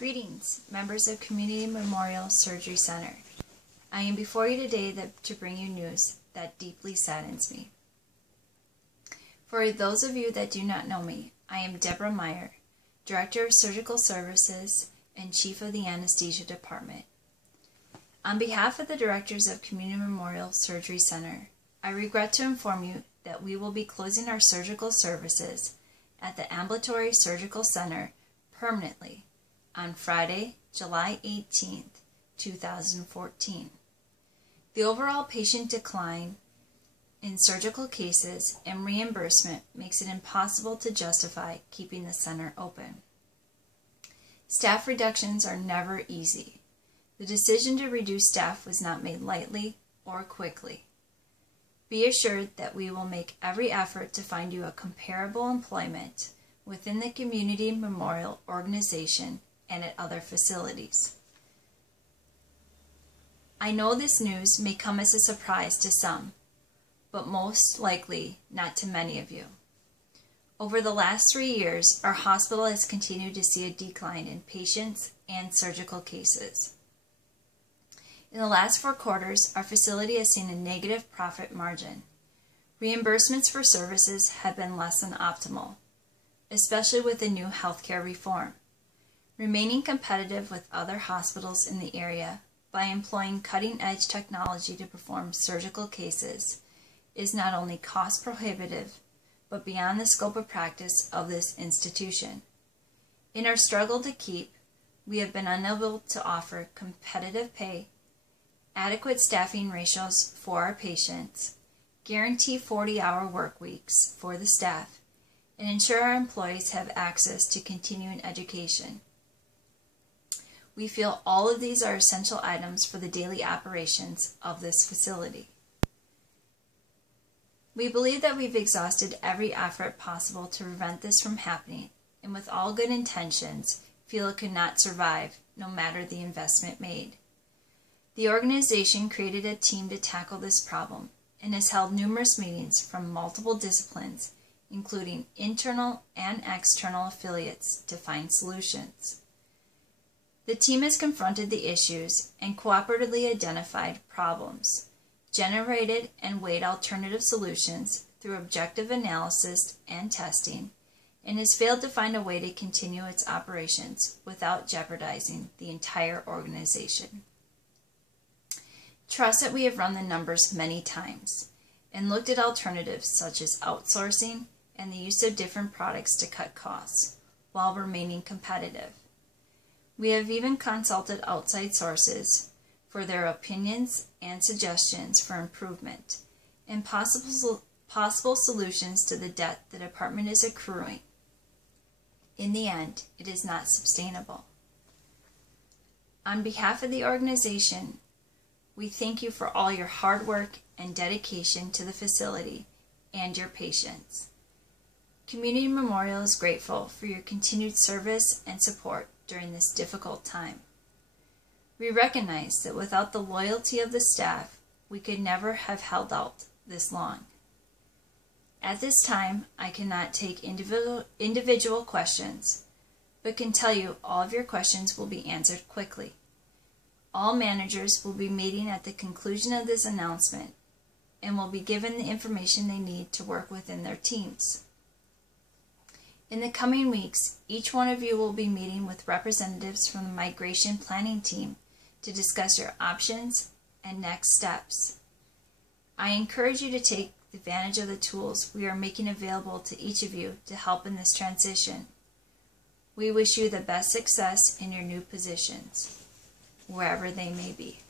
Greetings, members of Community Memorial Surgery Center. I am before you today to bring you news that deeply saddens me. For those of you that do not know me, I am Deborah Meyer, Director of Surgical Services and Chief of the Anesthesia Department. On behalf of the directors of Community Memorial Surgery Center, I regret to inform you that we will be closing our surgical services at the Ambulatory Surgical Center permanently on Friday, July 18th, 2014. The overall patient decline in surgical cases and reimbursement makes it impossible to justify keeping the center open. Staff reductions are never easy. The decision to reduce staff was not made lightly or quickly. Be assured that we will make every effort to find you a comparable employment within the Community Memorial Organization and at other facilities. I know this news may come as a surprise to some, but most likely not to many of you. Over the last 3 years, our hospital has continued to see a decline in patients and surgical cases. In the last 4 quarters, our facility has seen a negative profit margin. Reimbursements for services have been less than optimal, especially with the new healthcare reform. Remaining competitive with other hospitals in the area by employing cutting-edge technology to perform surgical cases is not only cost prohibitive, but beyond the scope of practice of this institution. In our struggle to keep, we have been unable to offer competitive pay, adequate staffing ratios for our patients, guarantee 40-hour work weeks for the staff, and ensure our employees have access to continuing education. We feel all of these are essential items for the daily operations of this facility. We believe that we've exhausted every effort possible to prevent this from happening, and with all good intentions, feel it could not survive no matter the investment made. The organization created a team to tackle this problem and has held numerous meetings from multiple disciplines, including internal and external affiliates, to find solutions. The team has confronted the issues and cooperatively identified problems, generated and weighed alternative solutions through objective analysis and testing, and has failed to find a way to continue its operations without jeopardizing the entire organization. Trust that we have run the numbers many times and looked at alternatives such as outsourcing and the use of different products to cut costs while remaining competitive. We have even consulted outside sources for their opinions and suggestions for improvement and possible solutions to the debt the department is accruing. In the end, it is not sustainable. On behalf of the organization, we thank you for all your hard work and dedication to the facility and your patients. Community Memorial is grateful for your continued service and support during this difficult time. We recognize that without the loyalty of the staff, we could never have held out this long. At this time, I cannot take individual questions, but can tell you all of your questions will be answered quickly. All managers will be meeting at the conclusion of this announcement and will be given the information they need to work within their teams. In the coming weeks, each one of you will be meeting with representatives from the migration planning team to discuss your options and next steps. I encourage you to take advantage of the tools we are making available to each of you to help in this transition. We wish you the best success in your new positions, wherever they may be.